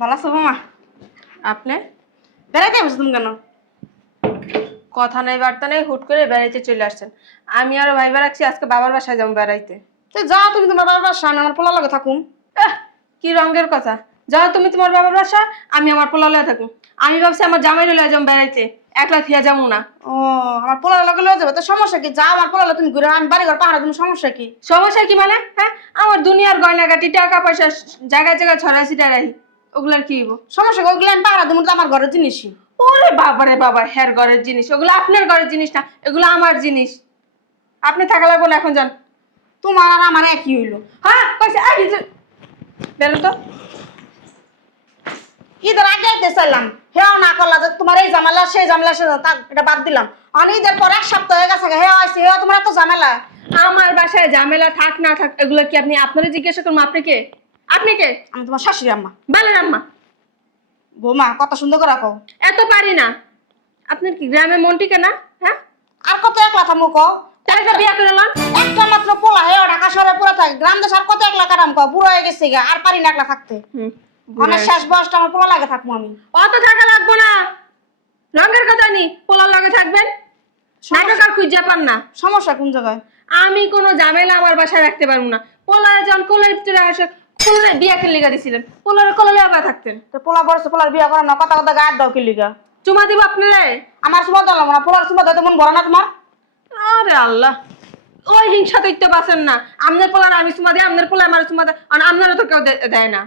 ভালো আছো বৌমা? আপনি বেড়াইতে বসে তুমি কেন? কথা নাই বার্তা নেই, হুট করে বেড়াইতে চলে আসছেন। আমি আর ভাইবা রাখছি আজকে বাবার বাসায় যাবো বেড়াইতে। তো যাও তুমি তোমার বাবার বাসা, আমি আমার পোলা লগে থাকুম। কি রঙের কথা! যাও তুমি তোমার বাবার বাসা, আমি আমার পোলা লয়ে থাকুম। আমি ভাবছি আমার জামাই লয়ে যাবো বেড়াইতে, একলা থিয়া যাবো না। ও আমার পোলার লগে লয়ে যাবে, তো সমস্যা কি? যাও আমার পোলা লগে তুমি ঘুরে, আমি বাড়ি ঘর পাহারা, তুমি সমস্যা কি? সমস্যা কি মানে? হ্যাঁ, আমার দুনিয়ার গয়নাগাটি টাকা পয়সা জায়গায় জায়গায় ছড়াই ছিটা রাখি, ওগুলার কি হইব? সমস্যা কি? ওগুলো আমি পাহারা দেবো, তো আমার ঘরের জিনিসই। ওরে বাবা রে বাবা, হ্যার ঘরের জিনিস ওগুলো, আপনার ঘরের জিনিস না, এগুলো আমার জিনিস। আপনি থাকা লাগবো না, এখন যান। তোমার আর আমার একই হইলো। হ্যাঁ কইছে বেরো তো। ঈদের আগে আইতে চাইলাম, হেও না করলা, যে তোমার এই ঝামেলা সেই ঝামেলা সে এটা বাদ দিলাম। আর ঈদের পর এক সপ্তাহ হয়ে গেছে, হেও আইসি, হেও তোমার এত ঝামেলা। আমার বাসায় ঝামেলা থাক না থাক, এগুলো কি আপনি আপনারা জিজ্ঞাসা করুন? আপনি কে? আপনি কে? আমি তোমার শাশুড়ি আম্মা। বলেন আম্মা। বৌমা কত সুন্দর করে রাখো। এত পারি না। আপনার কি গ্রামে মন টিকে না? হ্যাঁ, আর কত একলা থামু কও? তাহলে বিয়া করে লন। একটা মাত্র পোলা, হেও ঢাকা শহরে পুরো থাকে, গ্রাম দেশ আর কত একলা কাটাম কও? বুড়ো হয়ে গেছে গা, আর পারি না একলা থাকতে। অনেক শেষ বয়সটা আমার পোলা লাগে থাকবো আমি। অত থাকা লাগবো না, রঙের কথা নি, পোলার লগে থাকবেন। নাটক আর খুঁজে পান না। সমস্যা কোন জায়গায়? আমি কোনো ঝামেলা আমার বাসায় রাখতে পারবো না। পোলারে যখন কোলের ভিতরে আসে, কোলের বিয়া কে লেগা দিছিলেন, পোলারে কোলে আবার থাকতেন। তো পোলা বড়ছে, পোলার বিয়া করাম না, কথা কথা গায়ে দাও কি লিগা? চুমা দিব আপনারে? আমার সুবাদ দিলাম না, পোলার সুবাদ দিতে মন ভরে না তোমার? আরে আল্লাহ, ওই হিংসা দেখতে পাচ্ছেন না? আপনার পোলার আমি চুমা দিই, আপনার পোলার আমার চুমা দেয়, আর আপনারও তো কেউ দেয় না।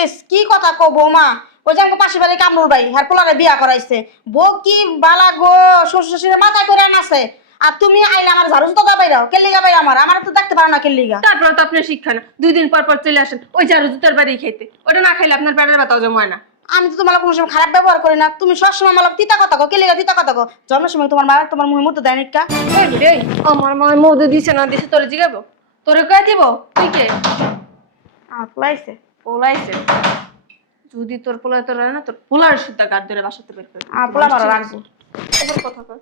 ইস, কি কথা কও বৌমা? ওই যে আমাকে পাশে বাড়ি কামরুল ভাই, হ্যাঁ পোলারে বিয়া করাইছে, বউ কি বালা গো, শ্বশুর শাশুড়ি মাথায় করে নাচে, আর তুমি আইলে আমার ঝাড়ু জুতো দা বাইরাও, কেলিগা ভাই আমার তো দেখতে পারো না কেলিগা। তারপরে তো আপনার শিক্ষা না, 2 দিন পর পর চলে আসেন ওই ঝাড়ু জুতার বাড়ি খেতে, ওটা না খাইলে আপনার পেটের ব্যথাও জমায় না। আমি তো তোমার কোনো সময় খারাপ ব্যবহার করি না, তুমি সবসময় আমার তিতা কথা কও, কেলিগা তিতা কথা কও? জন্মের সময় তোমার মা তোমার মুখের মধ্যে দেয় নিকা? এই আমার মা মধু দিছে না দিছে তোরে জিগাবো? তোরে কয়ে দিব? তুই কে? আমার পোলাইছে। পোলাইছে? যদি তোর পোলা তোর না, তোর পোলার সুদ্ধা গাছ ধরে বাসাতে বের করে আমার পোলা ভালো রাখবো। এবার কথা কর।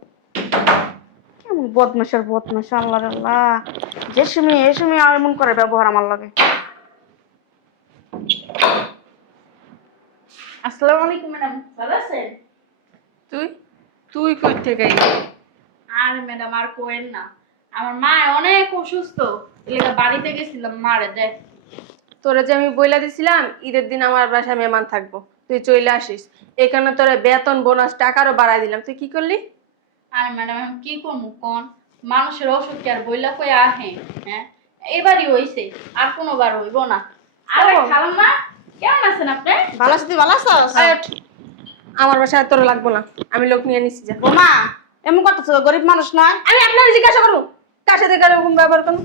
কেমন বদমাশের বদমাশ, আল্লাহ আল্লাহ, যে সময় এই সময় এমন করে ব্যবহার আমার লাগে। আসসালামু আলাইকুম ম্যাডাম, ভালো আছেন? তুই তুই কই থেকে আইলি? আর ম্যাডাম আর কোয়েন না, আমার মা অনেক অসুস্থ, এলাকা বাড়িতে গেছিলাম মারে দেখ। তোরে যে আমি বইলা দিছিলাম ঈদের দিন আমার বাসায় মেহমান থাকবো, তুই চলে আসিস। এখানে তোরে বেতন বোনাস টাকারও বাড়াই দিলাম, তুই কি করলি? আর ম্যাডাম আমি কি করবো কোন? মানুষের অসুখ কি আর বইলা কই আহে? হ্যাঁ, এবারই হইছে, আর কোনোবার হইব না। আরে খালাম্মা, কেমন আছেন আপনি? ভালো আছি, তুই ভালো আছিস? আমার বাসায় তোর লাগবো না, আমি লোক নিয়ে নিচ্ছি যা। বোমা এমন করতেছ, গরিব মানুষ নয়? আমি আপনার জিজ্ঞাসা করবো কার সাথে এরকম ব্যবহার করবো?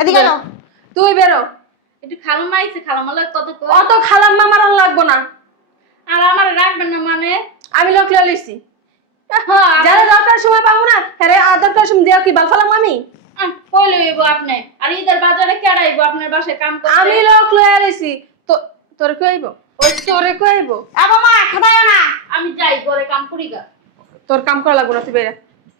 এদিকে এলো। তুই বেরো। একটু খালাম্মা আইছে, খালাম্মা লয় কত কই। অত খালাম্মা আমার আর লাগবো না, আর আমার রাখবেন না মানে? আমি লোক লিয়ে লিখছি। হ্যাঁ, যারা দরকার সময় পাবো না, হ্যাঁ আর দরকার সময় দেওয়া কি বালফালাম আমি? কইলে হইব আপনি? আর ঈদের বাজারে কেডাইব আপনার বাসায় কাম করতে? আমি লোক লয়ে লিছি। তো তোরে কইব? ওই তোরে কইব? এ বোমা খেদাইও না। আমি যাই ঘরে কাম করি গা। তোর কাম করা লাগবো না, তুই বেরা।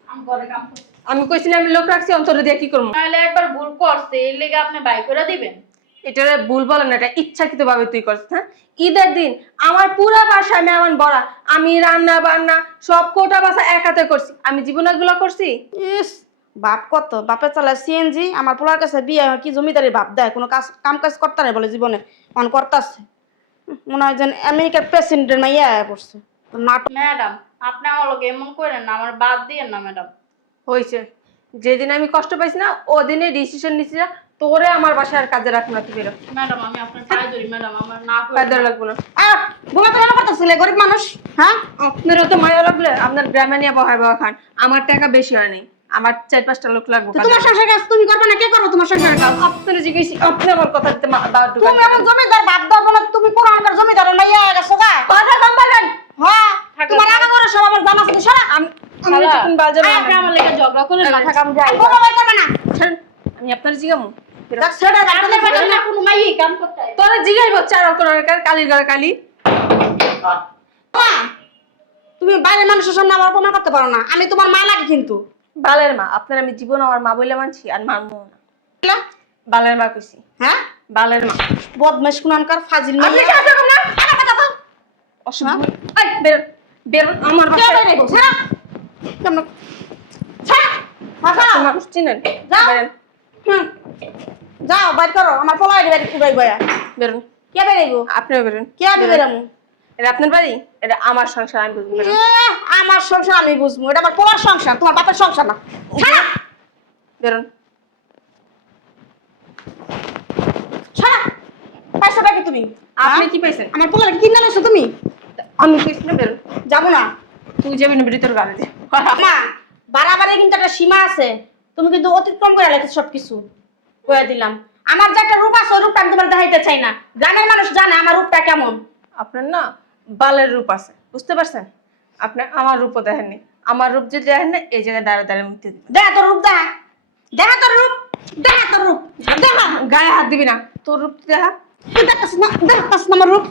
আমি ঘরে কাম করি। আমি কইছিলাম আমি লোক রাখছি, অন্তরে দিয়ে কি করবো? নাহলে একবার ভুল করছে, এর লেগে আপনি বাই করে দিবেন। এটারে ভুল বলেন না, এটা ইচ্ছাকৃত ভাবে তুই করছিস। হ্যাঁ, ঈদের দিন আমার পুরা বাসায় মেহমান বড়া, আমি রান্না বান্না সব কোটা বাসা এক হাতে করছি। আমি জীবনে এগুলো করছি? ইস, বাপ কত বাপে চালায় সিএনজি, আমার পোলার কাছে বিয়ে কি জমিদারি ভাব দেয়, কোনো কাম কাজ করতে নাই বলে জীবনে, অন করতেছে মনে হয় যেন আমেরিকার প্রেসিডেন্টের মাইয়া পড়ছে নাটক। ম্যাডাম আপনি আমার লগে এমন করেন না, আমার বাদ দিয়েন না ম্যাডাম। হয়েছে, যেদিন আমি কষ্ট পাইছি না ওদিনে ডিসিশন নিছি না, তোরে আমার বাসায় আর কাজে রাখবো না, তুই বেরো। ম্যাডাম আমি আপনার পায়ে ধরি ম্যাডাম, আমার না করে কাজে লাগবো না। বোমা তো এমন করতেছিলে, গরিব মানুষ। হ্যাঁ, আপনারও তো মায়া লাগলে আপনার গ্রামে নিয়ে বহায় বাবা খান, আমার টাকা বেশি হয় নাই, আমার 4-5টা লোক লাগবে। তোমার সংসার কাজ তুমি করবে না, কে করো তোমার সংসার কাজ? আপনারা জিজ্ঞেস, আপনি আমার কথা দিতে দাও ঢুকান। তুমি এমন জমিদার ভাব দাও না, তুমি পুরো আমার জমিদার মাইয়া গেছো গা। কথা কম বলবেন। হ্যাঁ, তোমার আগে করে সব আমার জানা আছে, সারা আমি যখন বাজারে আপনি আমার লেগে ঝগড়া করেন না। কাম যাই বলো ভাই করবে না। আমি আপনার জিগামু দেখ সেটা আপনার বাসায় না কোনো মাইই কাম করতে হয়। তোরা জিগাইব চার কোন কালির ঘরে কালি। মা, তুমি বাইরে মানুষের সামনে আমার অপমান করতে পারো না, আমি তোমার মা লাগে কিন্তু। বালের মা আপনার আমি জীবন আমার মা বলে মানছি, আর মানবো না। বালের মা কইছি। হ্যাঁ, বালের মা। বদমাশ কুনানকার ফাজিল আপনি মাইয়া। সাহায্য করুন না। আমার কথা অসভ্য। এই বের বের আমার কে বাসায় বাইরে গো ছাড়া কেমন ছাড়া মাথা মানুষ চিনেন? যাও। বেরেন হুম যাও বাইর করো আমার পোলা বাইরে উড়াই বয়া বেরোন। কে বাইরে গো আপনিও বেরোন। কে আমি বেরামু এটা আপনার বাড়ি, এটা আমার সংসার, আমি বুঝবো। বেরোন আমার সংসার আমি বুঝবো এটা আমার পোলার সংসার তোমার বাপের সংসার না ছাড়া বেরোন। ছাড়া পাইছোটা কি তুমি আপনি হ্যাঁ? কি পাইছেন? আমার পোলার কিনে আনছো তুমি আমি কিছু না, বেরোন। যাবো না তুই যাবি না ভিতর গালে দিয়ে। মা বাড়াবাড়ি কিন্তু একটা সীমা আছে তুমি কিন্তু অতিক্রম করে লেখো সবকিছু কয়ে দিলাম আমার যে একটা রূপ আছে ওই রূপটা আমি তোমার দেখাইতে চাই না গ্রামের মানুষ জানে আমার রূপটা কেমন আপনার না বালের রূপ আছে, বুঝতে পারছেন? আপনি আমার রূপও দেখেননি। আমার রূপ যদি দেখেন না, এই জায়গায় দাঁড়া দাঁড়িয়ে মুক্তি দিবেন। দেখা তোর রূপ দেখা দেখা তোর রূপ দেখা তোর রূপ দেখা গায়ে হাত দিবি না, তোর রূপ তুই দেখা। তুই দেখাচ্ছিস না দেখাচ্ছিস না আমার রূপ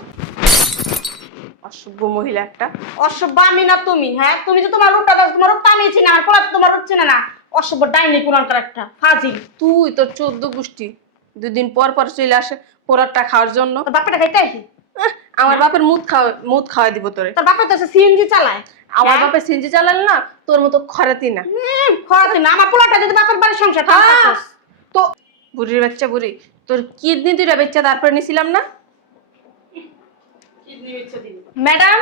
অসভ্য মহিলা একটা। অসভ্য আমি না তুমি হ্যাঁ তুমি যে তোমার রূপটা দেখো তোমার রূপটা আমি চিনি আমার পোলা তো তোমার রূপ চিনে না অসভ্য ডাইনি পুরানকার একটা ফাজিল তুই তোর 14 গোষ্ঠী 2 দিন পর পর চলে আসে পোড়ারটা খাওয়ার জন্য। তোর বাপটা খাইতে আসি আমার বাপের মুদ খাওয়াই দিব তোরে। তোর বাপে তো সিএনজি চালায় আমার বাপের সিনজি চালালে না, তোর মতো খরাতি না। খরচ না আমার পোলাটা যদি বাপের বাড়ির সংসার থাকতাস তো বুড়ির বাচ্চা বুড়ি, তোর কিডনি দুইটা বাচ্চা তারপরে নিছিলাম না। ম্যাডাম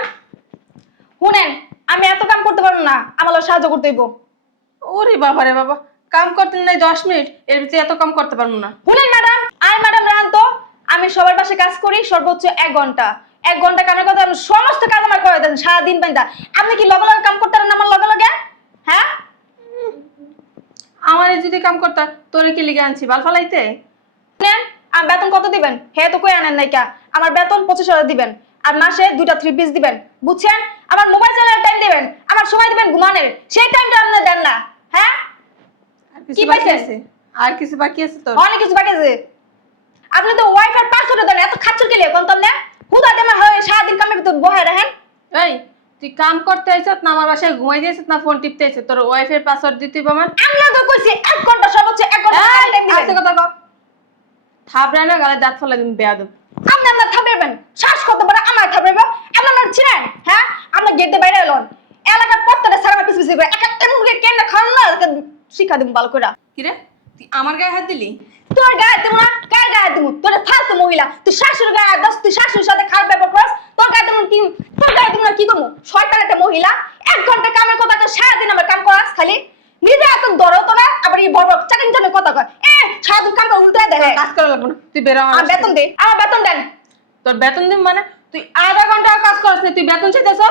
শুনেন আমি এত কাম করতে পারবো না আমার লগে সাহায্য করতে হইব ওরে বাবা রে বাবা, কাম করতে নাই 10 মিনিট, এর ভিতরে এত কাম করতে পারবো না। শুনেন ম্যাডাম ম্যাডাম রান তো আমি সবার পাশে কাজ করি সর্বোচ্চ 1 ঘন্টা কামের কথা আমি সমস্ত কাজ আমার করে দেন সারাদিন পাইতা আপনি কি লগে লগে কাম করতে পারেন আমার লগে লগে হ্যাঁ আমার যদি কাম করতা তোরে কি লিগে আনছি বাল ফালাইতে? শুনেন আর বেতন কত দিবেন হে তো কই আনেন নাই কা আমার বেতন 25,000 দিবেন আর মাসে 2টা 3 পিস দিবেন বুঝছেন আমার মোবাইল চালানোর টাইম দিবেন আমার সময় দিবেন ঘুমানোর সেই টাইমটা আপনি দেন না হ্যাঁ কি পাইছেন? বাকি আছে? আর কিছু বাকি আছে তোর? অনেক কিছু বাকি আছে আপনি তো ওয়াইফাই পাসওয়ার্ড দেন এত খাচ্ছর কে লিয়ে কোন তাহলে হুদা দেমা হয় সারাদিন কামের ভিতর বহায় রাখেন এই তুই কাম করতে আইছত না আমার বাসায় ঘুমাই দিয়েছিস না ফোন টিপতে আইছত? তোর ওয়াইফাই পাসওয়ার্ড দিতে হবে আমার। আমি তো কইছি 1 ঘন্টা সর্বোচ্চ 1 ঘন্টা টাইম আস্তে দিবেন কথা কও। থাবড়ায় না গালে দাঁত ফেলে তুমি বেয়াদব। আপনি আপনার থাপড়াবেন শ্বাস কত বড় আমার থাপড়াবো আপনার ছিলেন হ্যাঁ আপনার গেটে বাইরে এলন এলাকার প্রত্যেকটা সারা পিছ পিছ করে এক একটা মুরগি কেন খান না শিক্ষা দিম ভালো করে কি রে, তুই আমার গায়ে হাত দিলি? তোর গায়ে দিব না কার গায়ে দিব তোর ফালতু মহিলা তুই শাশুড়ি গায়ে দোষ তুই শাশুড়ির সাথে খারাপ ব্যবহার করিস তোর গায়ে দিব কি তোর গায়ে দিব না কি করবো শয়তান একটা মহিলা 1 ঘন্টা কামের কথা তো সারাদিন আমার কাম করাস খালি নিজে এত দরো তো না আবার এই বড় বড় চাকিন জানে কথা কয় সারাদিন কাম করে উল্টে দেখে কাজ করা লাগবে না, তুই বেরো আমার আমার বেতন দে আমার বেতন দেন তোর বেতন দিন মানে তুই আধা ঘন্টা কাজ করছ না, তুই বেতন চাইতেছ?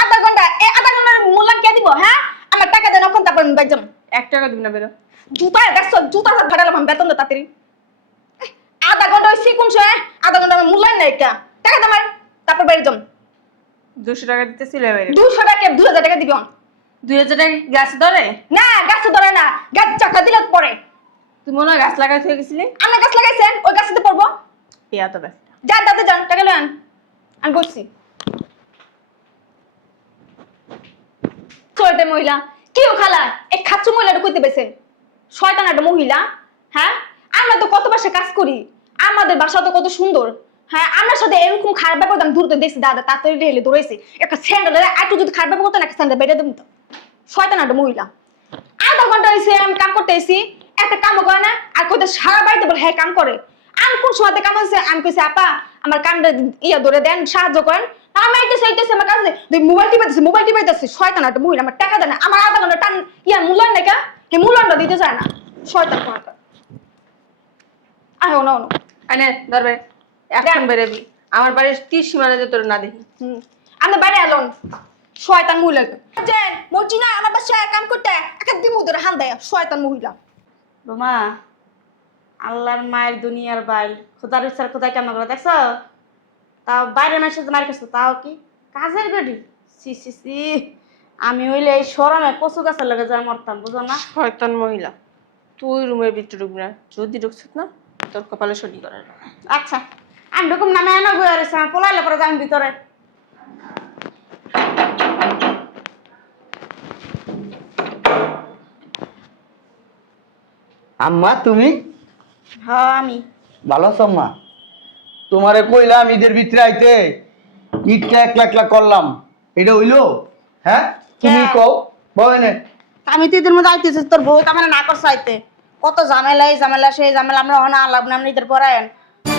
আধা ঘন্টা এই আধা ঘন্টার মূল্যায়ন কে দিব হ্যাঁ আমার টাকা দেন এখন তারপর বেজম 1 টাকা দিবি না, বেরো। জুতা দেখছো জুতা ভাড়ালাম আমি বেতন দে তাড়াতাড়ি আধা ঘন্টা হইছি কোন সময় আধা ঘন্টা আমার মূল্যায়ন নাই কা টাকা দামার তারপর বাইরে যাম 200 টাকা দিতে ছিল বাইরে। 200 টাকা 2000 টাকা দিবি 2000 টাকা গ্যাস ধরে? না গাছে ধরে না গাছ চাকা দিলে পরে তুই মনে হয় গাছ লাগাই হয়ে গেছিলি? আমরা গাছ লাগাইছেন ওই গাছেতে পড়বো পেয়া তো ব্যাস। যান তাতে যান টাকা লয়ান আমি বলছি ছোট মহিলা কেউ খালা এই খাচ্ছু মহিলাটা কইতে পেয়েছেন শয়তান একটা মহিলা হ্যাঁ আমরা তো কত বাসা কাজ করি আমাদের বাসা তো কত সুন্দর হ্যাঁ আমার সাথে এরকম খারাপ ব্যাপার আমি দূরতে দেখছি দাদা তাড়াতাড়ি ঢেলে দৌড়াইছি একটা স্যান্ডেল একটু যদি খারাপ ব্যাপার করতেন একটা স্যান্ডেল বেড়ে দেবো তো শয়তান একটা মহিলা আধা ঘন্টা হয়েছে আমি কাম করতে এসি একটা কামও করে না আর কোথাও সারা বাড়িতে বলে হ্যাঁ কাম করে আমি কোন সময়তে কাম হয়েছে আমি কইছি আপা আমার কামটা ইয়া ধরে দেন সাহায্য করেন আমি আইতেছে আমার কাছে মোবাইল টিপাইতেছে শয়তান একটা মহিলা আমার টাকা দেয় না আমার আধা ঘন্টা টান ইয়া মূল্যায়ন নাকি এই মূল্যায়নটা দিতে চায় না শয়তান কোনটা আহ না আনে ধরবে এখন বেরেবি আমার বাড়ির 30 সীমানা যে তোর না দেখি। আমি বাইরে এলন শয়তান মহিলা যেন মর্জিনা আমার বাসায় কাম করতে একটা দিমু ধরে হান দেয় শয়তান মহিলা বোমা আল্লাহর মায়ের দুনিয়ার বাইল খোদার ইচ্ছার খোদাই কেমন করে দেখছো তাও বাইরে মাসে মার কাছে তাও কি কাজের গড়ি সি সি সি আমি হইলে এই শরমে কচু গাছের লগে যা মরতাম বুঝো না শয়তান মহিলা, তুই রুমের ভিতরে ঢুকবি না, যদি ঢুকছিস না তোর কপালে শনি করে। আচ্ছা আমি ঢুকুম নামে এনে বয়ে রয়েছে আমার পোলাইলে পরে যাই ভিতরে আম্মা তুমি হ্যাঁ আমি ভালো আছো আম্মা? তোমারে কইলাম ঈদের ভিতরে আইতে, ইটটা একলা একলা করলাম, এটা হইলো? হ্যাঁ তুমি হ্যাঁ। কও বলেন। আমি তো ঈদের মধ্যে আইতেছি, তোর বউ তো আমার না করছে আইতে। কত ঝামেলা, এই ঝামেলা সেই ঝামেলা, আমরা হনা আলাপ না, আমরা ঈদের পরে আইন।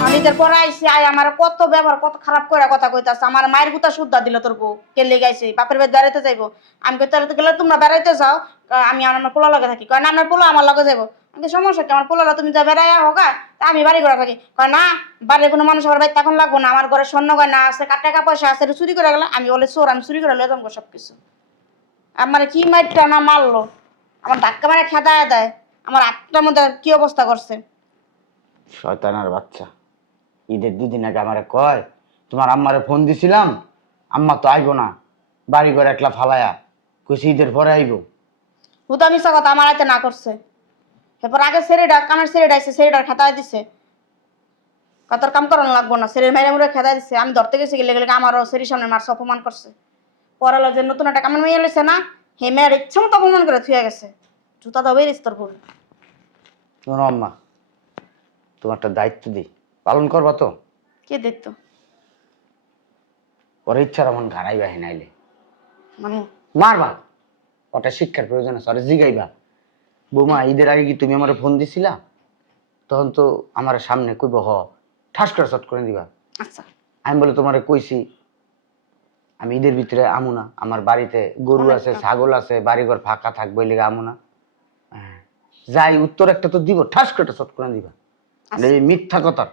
আমি ঈদের পরে আইসি, আই আমার কত ব্যবহার, কত খারাপ করে কথা কইতাছে। আমার মায়ের গুতা শুদ্ধা দিল তোর বউ, কেলে গাইছে বাপের বাড়ি বেড়াইতে যাইবো। আমি কই তাহলে তো গেলে তোমরা বেড়াইতে যাও, আমি আমার পোলা লগে থাকি। কয় না, আপনার পোলা আমার লগে যাবো। আমি সমস্যা কি, আমার পোলা তুমি যা বেড়াইয়া হোগা, তা আমি বাড়ি ঘরে থাকি। কয় না, বাড়ির কোনো মানুষ আমার বাড়িতে এখন লাগবো না, আমার ঘরে স্বর্ণ গয়না আছে, টাকা পয়সা আছে, এটা চুরি করে গেলে। আমি বলে চোর, আমি চুরি করে লয়ে যাবো সবকিছু। আমার কি মাইরটা না মারলো, আমার ধাক্কা মারে খেদায় দেয়, আমার আটটার মধ্যে কি অবস্থা করছে। শয়তানের বাচ্চা, ঈদের 2 দিন আগে আমারে কয় তোমার আম্মারে ফোন দিছিলাম, আম্মা তো আইবো না, বাড়ি ঘর একলা ফালায়া, কইছি ঈদের পরে আইবো। হুদা মিশা কথা আমার হাতে না করছে। এরপর আগে ছেড়েটা, কামের ছেড়েটা এসে ছেড়েটার খেতায় দিছে, কতর কাম করানো লাগবো না, ছেড়ের মাইরে মুড়ে খেতায় দিছে। আমি ধরতে গেছি গেলে গেলে আমারও ছেড়ির সামনে মারছে, অপমান করছে। পরে যে নতুন একটা কামের মেয়ে লইছে না, হে মেয়ের ইচ্ছা মতো অপমান করে থুয়ে গেছে। জুতা দাও বেরিস তোর বউ। শোনো আম্মা, তোমার একটা দায়িত্ব দিই, পালন করবা তো? কে দেখত ওর ইচ্ছার এমন ঘাড়াইবা নাইলে মানে? মারবা, ওটা শিক্ষার প্রয়োজন আছে, ওরা জিগাইবা বৌমা ঈদের আগে কি তুমি আমার ফোন দিছিলা? তখন তো আমার সামনে কইব হ, ঠাস করে চট করে দিবা। আচ্ছা, আমি বলে তোমারে কইছি আমি ঈদের ভিতরে আমু না, আমার বাড়িতে গরু অনেক আছে, কাম। ছাগল আছে, বাড়িঘর ফাঁকা থাকবো, এই লেগে আমু না। হ্যাঁ, যাই উত্তর একটা তো দিব, ঠাস করে চট করে দিবা। আর এই মিথ্যা কথা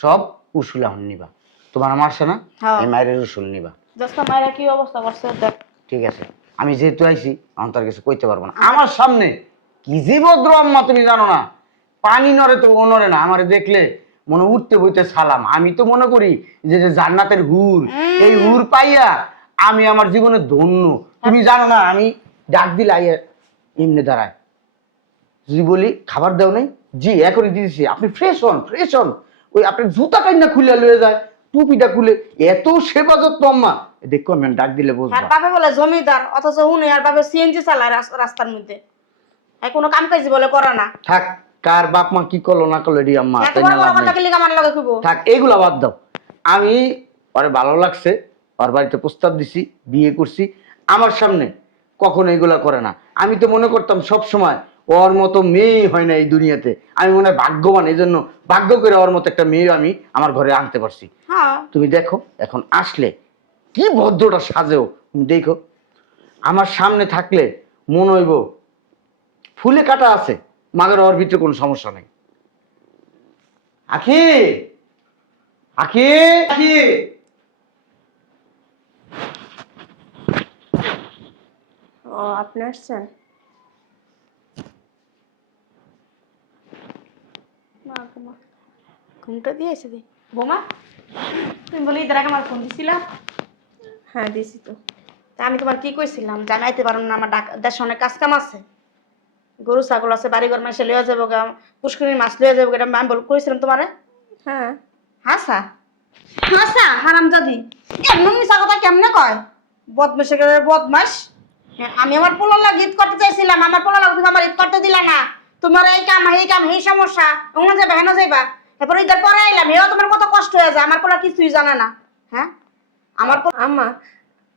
সব উসুল এখন নিবা, তোমার মারছে না, হ্যাঁ। এই মায়ের উসুল নিবা। দশটা মায়েরা কি অবস্থা করছে দেখ। ঠিক আছে, আমি যেহেতু আইছি আমি তার কিছু কইতে পারবো না। আমার সামনে কি যে ভদ্র আম্মা তুমি জানো না, পানি নড়ে তো ও নড়ে না, আমারে দেখলে মনে উঠতে বইতে সালাম। আমি তো মনে করি যে যে জান্নাতের হুর, এই হুর পাইয়া আমি আমার জীবনে ধন্য। তুমি জানো না আমি ডাক দিলে আইয়া এমনি দাঁড়ায়, যদি বলি খাবার দাও নাই, জি এখনই দিয়েছি, আপনি ফ্রেশ হন ফ্রেশ হন, ওই আপনার জুতা কাইনা খুলে লয়ে যায়, টুপিটা খুলে, এত সেবা যত্ন আম্মা। দেখো আমি ডাক দিলে আর বুঝবা। বাপে বলে জমিদার, অথচ উনি আর বাপে সিএনজি চালায় রাস্তার মধ্যে, এই কোনো কাম কাজ বলে করে না। থাক, কার বাপ মা কি করলো না করলো এটি আম্মা এত তাই বড় না বড় লাভ কথা নেই। কি লিগা আমার লগে কইবো? থাক এইগুলা বাদ দাও। আমি ওরে ভালো লাগছে, ওর বাড়িতে প্রস্তাব দিছি, বিয়ে করছি, আমার সামনে কখনো এগুলা করে না। আমি তো মনে করতাম সব সময় ওর মতো মেয়ে হয় না এই দুনিয়াতে, আমি মনে হয় ভাগ্যবান, এই জন্য ভাগ্য করে ওর মতো একটা মেয়ে আমি আমার ঘরে আনতে পারছি। হ্যাঁ, তুমি দেখো এখন আসলে কি ভদ্রটা সাজেও, তুমি দেখো আমার সামনে থাকলে মনে হইব ফুলে কাটা আছে, মাগের ওর ভিতরে কোনো সমস্যা নেই। আখি, আখি, আখি, ও আপনি আসছেন? ঘুমটা দিয়ে এসে দি বোমা, তুমি বলি ঈদের আগে আমার ফোন দিছিলা? হ্যাঁ দিছি তো। তা আমি তোমার কি কইছিলাম, জানাইতে পারো না, আমার দেশে অনেক কাজ কাম আছে, গরু ছাগল আছে, বাড়িঘর মাসে লইয়া যাবো গা, পুষ্করিণীর মাছ লইয়া যাবো, এটা আমি বল কইছিলাম তোমারে? হ্যাঁ হাসা হাসা হারাম জাদি, এমন মিশা কথা কেমনে কয়? বদমাসে বদমাস। হ্যাঁ, আমি আমার পোলার লাগে ঈদ করতে চাইছিলাম, আমার পোলার লাগে তুমি আমার ঈদ করতে দিলা না। তোমার এই কাম এই সমস্যা, ওখানে যাবে হেন যাইবা। এরপর ঈদের পরে আইলাম, এও তোমার কত কষ্ট হয়ে যায়, আমার পোলা কিছুই জানে না। হ্যাঁ, আমার আম্মা,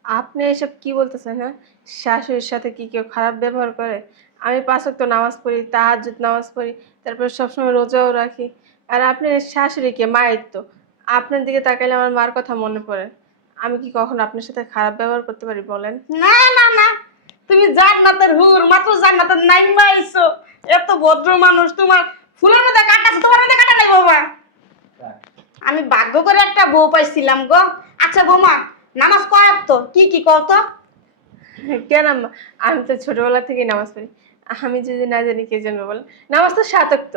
আপনি এসব কি বলতেছেন? হ্যাঁ, শাশুড়ির সাথে কি কেউ খারাপ ব্যবহার করে? আমি 5 ওয়াক্ত নামাজ পড়ি, তাহাজ্জুদ নামাজ পড়ি, তারপর সবসময় রোজাও রাখি। আর আপনার শাশুড়িকে মায়ের তো, আপনার দিকে তাকাইলে আমার মার কথা মনে পড়ে। আমি কি কখনো আপনার সাথে খারাপ ব্যবহার করতে পারি বলেন? না না না, তুমি জান্নাতের হুর, মাত্র জান্নাতের নাইমা আইছো, এত ভদ্র মানুষ, তোমার ফুলের মধ্যে কাটা আছে, তোমার মধ্যে কাটা নাই বাবা। আমি ভাগ্য করে একটা বউ পাইছিলাম গো। আচ্ছা বৌমা, নামাজ কয় তো কি কি কও তো? কেন আম্মা, আমি তো ছোটবেলা থেকেই নামাজ পড়ি। আমি যদি না জানি কে জানবে বলেন? নামাজ তো 7 ওয়াক্ত।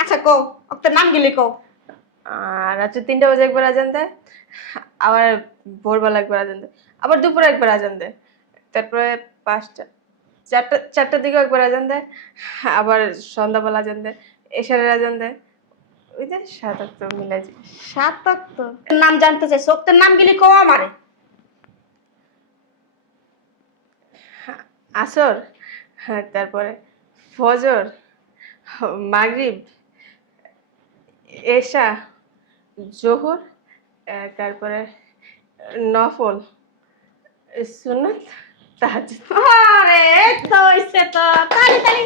আচ্ছা কও, ওর নাম গেলি কও। আর রাত্রে 3টা বাজে একবার আজান দেয়, আবার ভোরবেলা একবার আজান দেয়, আবার দুপুরে একবার আজান দেয়, তারপরে 4টার দিকে একবার আজান দেয়, আবার সন্ধ্যাবেলা আজান দেয়, এশারের আজান দেয়। ওই যে 7 ওয়াক্ত মিলাই যায়। 7 তো নাম জানতে চাই, সোক্তের নাম গেলি কও আমারে। আসর, হ্যাঁ, তারপরে ফজর, মাগরিব, এশা, জোহর, তারপরে নফল, সুন্নাত, তাহাজ্জুদ। আরে এই তো হইছে তো, তালি তালি।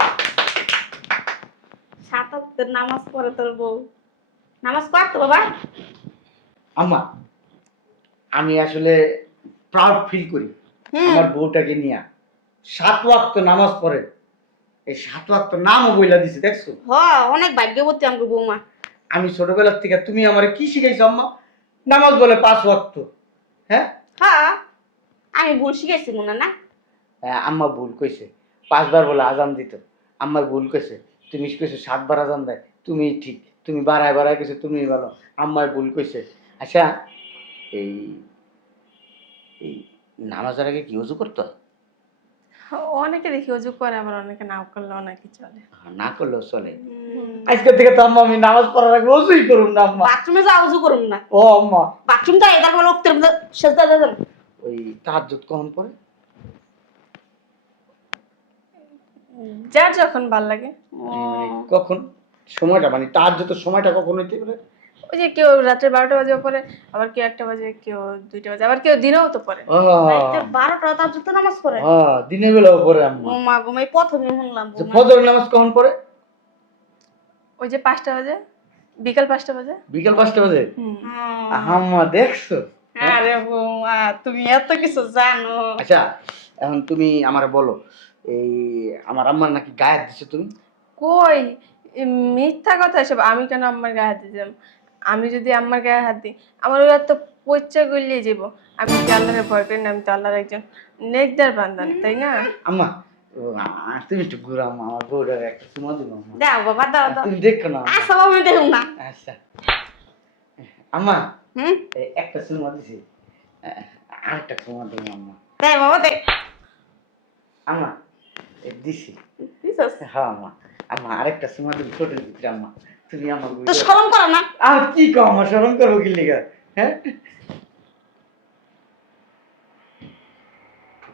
7 ওয়াক্তের নামাজ পড়ে তোর বউ। নামাজ পড় তো বাবা। আম্মা আমি আসলে প্রাউড ফিল করি আমার বউটাকে নিয়ে। 7 ওয়াক্ত নামাজ পড়ে, এই 7 ওয়াক্ত নামও বইলা দিছে দেখছো। অনেক ভাগ্যবতী আমাকে বৌমা। আমি ছোটবেলা থেকে তুমি আমারে কি শিখাইছো আম্মা? নামাজ বলে 5 ওয়াক্ত। হ্যাঁ হ্যাঁ, আমি ভুল শিখাইছি মনে না? আম্মা ভুল কইছে, 5 বার বলে আজান দিত। আম্মা ভুল কইছে, তুমি কইছো 7 বার আজান দেয়। তুমি ঠিক, তুমি বাড়ায় বাড়ায় কইছো, তুমি ভালো। আম্মায় ভুল কইছে। আচ্ছা এই এই নামাজের আগে কি ওযু করতে হয়? অনেকে দেখি অজু করে, আবার অনেকে নাও করলে অনেকে চলে। না করলেও চলে। আজকে থেকে তো আম্মা আমি নামাজ পড়ার আগে ওযুই করুম না আম্মা। বাথরুমে যা উজু করুম না। ও আম্মা, বাথরুম যাই তারপর লোকদের মধ্যে সেজদা দেন। ওই তাহাজ্জুদ কখন পড়ে? যার যখন ভাল লাগে। মানে কখন সময়টা, মানে তাহাজ্জুদের সময়টা কখন হইতে পারে? ওই যে কেউ রাত্রে 12টা বাজে পড়ে, আবার কেউ 1টা বাজে, কেউ 2টা বাজে, আবার কেউ দিনেও তো পড়ে। রাইতে 12টা তার জুতো নামাজ পড়ে। দিনের বেলাও পড়ে আম্মা। ও মা গো, আমি প্রথমে শুনলাম যে বৌমা। ফজর নামাজ কখন পড়ে? ওই যে 5টা বাজে, বিকাল 5টা বাজে। বিকাল 5টা বাজে। হ্যাঁ। আম্মা দেখছো? আরে বৌমা, তুমি এত কিছু জানো। আচ্ছা এখন তুমি আমারে বলো, এই আমার আম্মার নাকি গায়ে হাত দিছো তুমি? কই, মিথ্যা কথা এসব। আমি কেন আম্মার গায়ে হাত দিতাম? আমি যদি আম্মার গায়ে হাত দিই, আমার ওরা তো পয়চা গলিয়ে যাব। আমি কি আল্লাহরে ভয় করি না? আমি তো আল্লাহর একজন নেকদার বান্দা, তাই না? আম্মা তুমি একটু ঘুরো আম্মা, আমার বউটার একটা চুমা দিবো আম্মা। দাও বাবা, দাও দাও। তুমি দেখো না আম্মা। আচ্ছা বাবা, আমি দেখুন না। আচ্ছা আম্মা হুম, এই একটা চুমা দিছি, আরেকটা চুমা দেবো আম্মা। দেখ বাবা দেখ। আম্মা দিছি। দিছস? হ্যাঁ আম্মা, আম্মা আরেকটা চুমা দিব ছোটের ভিতরে আম্মা। তুমি আমার তো শরম করো না? আর কি কও আম্মা, শরম করবো কি লিগা? হ্যাঁ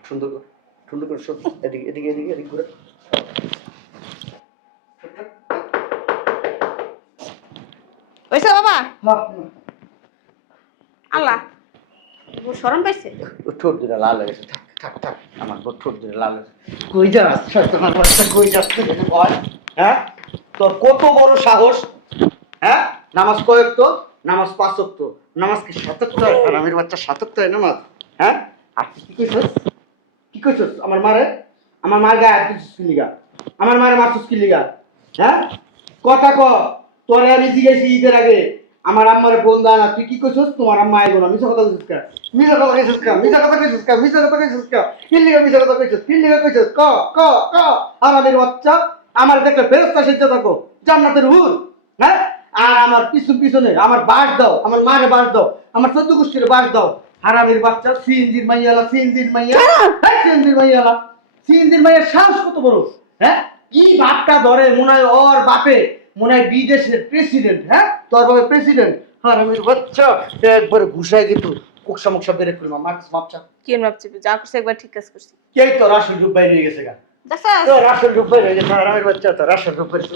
সুন্দর করে, সুন্দর করে শোন, এদিকে এদিকে এদিকে এদিকে ঘুরে। হইছে বাবা? হ্যাঁ, আল্লাহ, ও শরম পাইছে। ও ঠোঁট দুটা লাল হয়ে গেছে। থাক থাক থাক, আমার বউ ঠোঁট দুটা লাল হয়েছে। কই যাস তোমার বাচ্চা, কই যাচ্ছে বল? হ্যাঁ তোর কত বড় সাহস? হ্যাঁ নামাজ কয়েক তো, নামাজ 5 ওয়াক্ত। নামাজ কি 7 ওয়াক্ত হয়? আর আমির বাচ্চা 7 ওয়াক্ত হয় নামাজ? হ্যাঁ আর তুই কি কইছস? কি কইছস আমার মারে? আমার মার গায়ে হাত দিছিস কি লিগা? আমার মারে মারছিস কি লিগা? হ্যাঁ কথা ক। তোরে আমি জিজ্ঞাসি ঈদের আগে আমার আম্মারে ফোন দা না, তুই কি কইছস? তোমার আম্মা আইবো না। মিছা কথা কইছস কা? মিছা কথা কইছস কা? মিছা কথা কইছস কা? মিছা কথা কইছস কা? কি লিগা মিছা কথা কইছস? কি লিগা কইছস? ক ক ক। আমাদের বাচ্চা আমার দেখলে ফেরেশতা সেজদা থাকো, জান্নাতের হুর। হ্যাঁ আর আমার পিছনে আমার বাস দাও, আমার মারে বাস দাও, আমার 14 গোষ্ঠীর বাস দাও। হারামির বাচ্চা, সিনজির মাইয়ালা, সিনজির মাইয়া, হ্যাঁ সিনজির মাইয়ালা। সিনজির মাইয়ার সাহস কত বড়? হ্যাঁ কি বাপটা ধরে মনে হয় ওর বাপে মনে হয় বিদেশের প্রেসিডেন্ট। হ্যাঁ তোর বাপে প্রেসিডেন্ট। হারামির বাচ্চা একবারে ঘুষায় কিন্তু কোকসা মুকসা বেরে করলাম। মার্কস মাপচা কি ভাবছি? যা করছি একবার ঠিক কাজ করছি। কে তোর আসল রূপ বাইরে হয়ে গেছে গা? দেখছস? তোর আসল রূপ বাইরে হয়ে গেছে। হারামির বাচ্চা তোর আসল রূপ বাইরে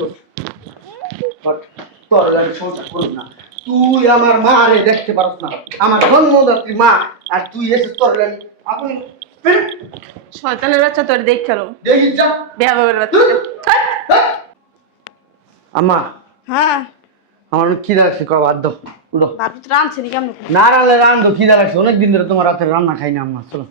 তোর আমি সোজা করুন না। তুই আমার মা রে দেখতে পারস না, আমার জন্মদাত্রী মা, আর তুই এসে তোর আপনি শয়তানের বাচ্চা তোর দেখ খেলো, দেখি যা। বেয়াদবের বাচ্চা। আম্মা হ্যাঁ, আমার খিদা লাগছে, কয় ভাত দাও। উঠো। ভাত রাঁধছে নি কেমন? না রান্না রান্ধো, খিদা লাগছে অনেকদিন ধরে, তোমার রাতের রান্না খাই না আম্মা। চলো।